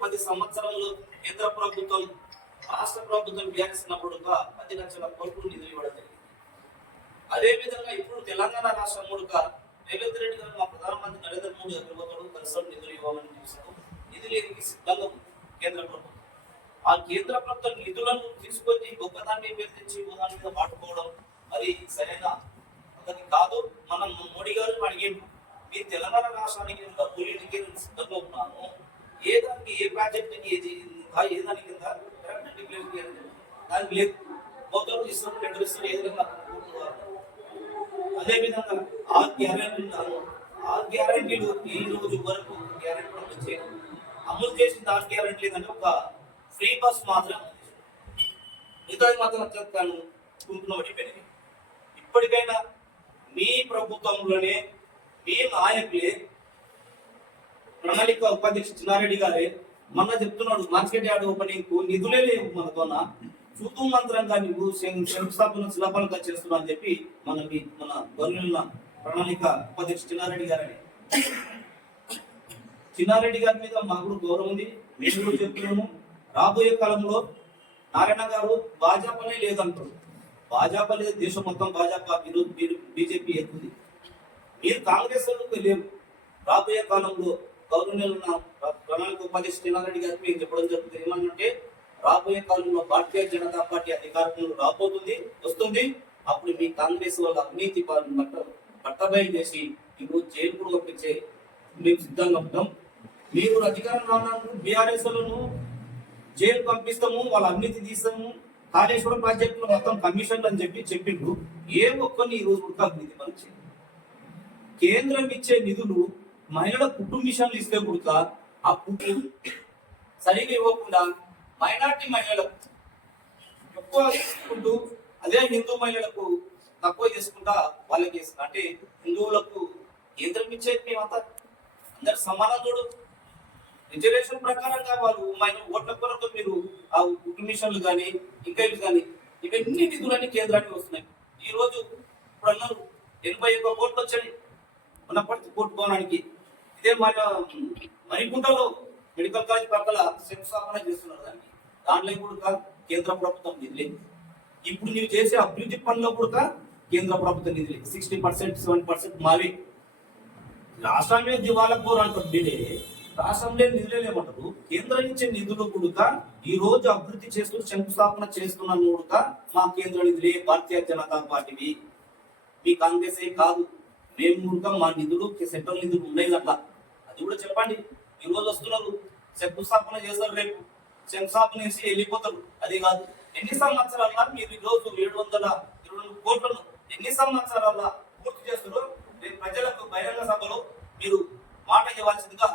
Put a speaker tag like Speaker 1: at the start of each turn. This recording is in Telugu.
Speaker 1: పది సంవత్సరములు కేంద్ర ప్రభుత్వం రాష్ట్ర ప్రభుత్వం వ్యాఖ్యానిస్తున్నప్పుడు పది లక్షల కోట్లు నిధులు ఇవ్వడం జరిగింది ఇప్పుడు తెలంగాణ రాష్ట్రం మూడుగా రేవంత్ రెడ్డి గారు మా ప్రధానమంత్రి నరేంద్ర మోడీ గారు పోతాడు నిధులు ఇవ్వాలని చూసారు నిధులు సిద్ధంగా కేంద్ర ప్రభుత్వం ఆ కేంద్ర ప్రభుత్వ నిధులను తీసుకొచ్చి గొప్పదాన్ని పేరు తెచ్చి వాడుకోవడం అది సరైన పద్ధతి కాదు. మనం మోడీ గారు అడిగిండు మీ తెలంగాణ రాష్ట్రానికి నేను డబ్బులు ఎన్నికే సిద్ధంగా ఉన్నాను. ఏ దానికి ఏ ప్రాజెక్టుకి ఏది ఏ దాని కింద కరెక్ట్ డిక్లేర్ చేయాలి దానికి లేదు. మొత్తం ఇస్తారు రెండు ఇస్తున్నారు ఏ విధంగా అదే విధంగా ఆ గ్యారెంటీ ఆ గ్యారెంటీలు ఈ రోజు వరకు గ్యారెంటీ అమలు చేసిన ఆ గ్యారెంటీ లేదంటే ఒక ఫ్రీ బస్ మాత్రం మిగతాది మాత్రం తను గుంపులో పడిపోయినాయి ఇప్పటికైనా మీ ప్రభుత్వంలోనే మీ నాయకులే ప్రణాళిక ఉపాధ్యక్షుడు చిన్నారెడ్డి గారే మొన్న చెప్తున్నాడు మార్కెట్ యార్డ్ ఓపెనింగ్కు నిధులే లేవు మనతోన. చూతూ మంత్రంగా నువ్వు శంకుస్థాపన శిలాపాలుగా చేస్తున్నా అని చెప్పి మనకి మన గవర్నమెంట్ ప్రణాళిక ఉపాధ్యక్షుడు చిన్నారెడ్డి గారని చిన్నారెడ్డి గారి మీద మాకు కూడా గౌరవం ఉంది. మేము కూడా చెప్తున్నాము. రాబోయే కాలంలో నారాయణ గారు భాజపానే లేదంటారు. భాజపా లేదు దేశం మొత్తం భాజపా విరోధ బీజేపీ ఎక్కుంది మీరు కాంగ్రెస్ వాళ్ళకి లేవు రాబోయే కాలంలో గవర్నమెంట్ ప్రణాళిక ఉపాధ్యక్షుడు చిన్నారెడ్డి గారికి మేము చెప్పడం జరుగుతుంది. ఏమన్నంటే రాబోయే కాలంలో భారతీయ జనతా పార్టీ అధికారంలో రాబోతుంది వస్తుంది. అప్పుడు మీ కాంగ్రెస్ వాళ్ళ అవినీతి పాలన బట్ట పట్టబయలు చేసి ఇప్పుడు జైలు కూడా పంపించే మేము సిద్ధంగా ఉంటాం మీరు అధికారం రాను బీఆర్ఎస్లను జైలు పంపిస్తాము వాళ్ళ అవినీతి తీస్తాము కాళేశ్వరం ప్రాజెక్టులో మొత్తం కమిషన్లు అని చెప్పి చెప్పిండ్రు. ఏ ఒక్కరిని ఈ రోజు కూడా అవినీతి పని కేంద్రం ఇచ్చే నిధులు మహిళల కుటుంబ మిషన్లు ఇస్తే కుడక ఆ కుటుంబం సరిగా ఇవ్వకుండా మైనార్టీ మహిళలకు ఎక్కువ తీసుకుంటూ అదే హిందూ మహిళలకు తక్కువ చేసుకుంటా వాళ్ళకి అంటే హిందువులకు కేంద్రం ఇచ్చేది మేమంతా అందరు సమానం చూడు. రిజర్వేషన్ ప్రకారంగా వాళ్ళు మన ఓట్ల కొరకు మీరు ఆ కమిషన్లు కానీ ఇంకా ఇవి కానీ ఇవన్నీ నిధులన్నీ కేంద్రానికి వస్తున్నాయి. ఈ రోజు ఇప్పుడు అన్నారు ఎనభై ఒక్క కోట్లు వచ్చాయి ఉన్నప్పటి కోర్టు భవనానికి ఇదే మన మణికుంటలో మెడికల్ కాలేజ్ పక్కల శంకుస్థాపన చేస్తున్నారు దానికి. దాంట్లో కూడా కేంద్ర ప్రభుత్వం నిధులే. ఇప్పుడు నీవు చేసే అభివృద్ధి పనుల్లో కూడా కేంద్ర ప్రభుత్వం నిధులే. సిక్స్టీ పర్సెంట్ సెవెన్ పర్సెంట్ మావి. రాష్ట్రాన్ని దివాలా కోరు రాష్ట్రంలో నిధులే లేమంటారు కేంద్రం ఇచ్చే నిధులు కూడక ఈ రోజు అభివృద్ధి చేస్తూ శంకుస్థాపన చేస్తున్న కూడక మా కేంద్ర నిధులే భారతీయ జనతా పార్టీవి. మీ కాంగ్రెస్ ఏ కాదు. మేము కూడక మా నిధులు సెంట్రల్ నిధులు ఉన్నాయి అట్లా. అది కూడా చెప్పండి. ఈ రోజు వస్తున్నారు. శంకుస్థాపన చేస్తారు రేపు. శంకుస్థాపన చేసి వెళ్ళిపోతారు. అది కాదు. ఎన్ని సంవత్సరాల మీరు ఈ రోజు ఏడు వందల ఇరవై రెండు కోట్లను ఎన్ని సంవత్సరాల పూర్తి చేస్తున్నారు రేపు ప్రజలకు బహిరంగ సభలో మీరు మాట ఇవ్వాల్సిందిగా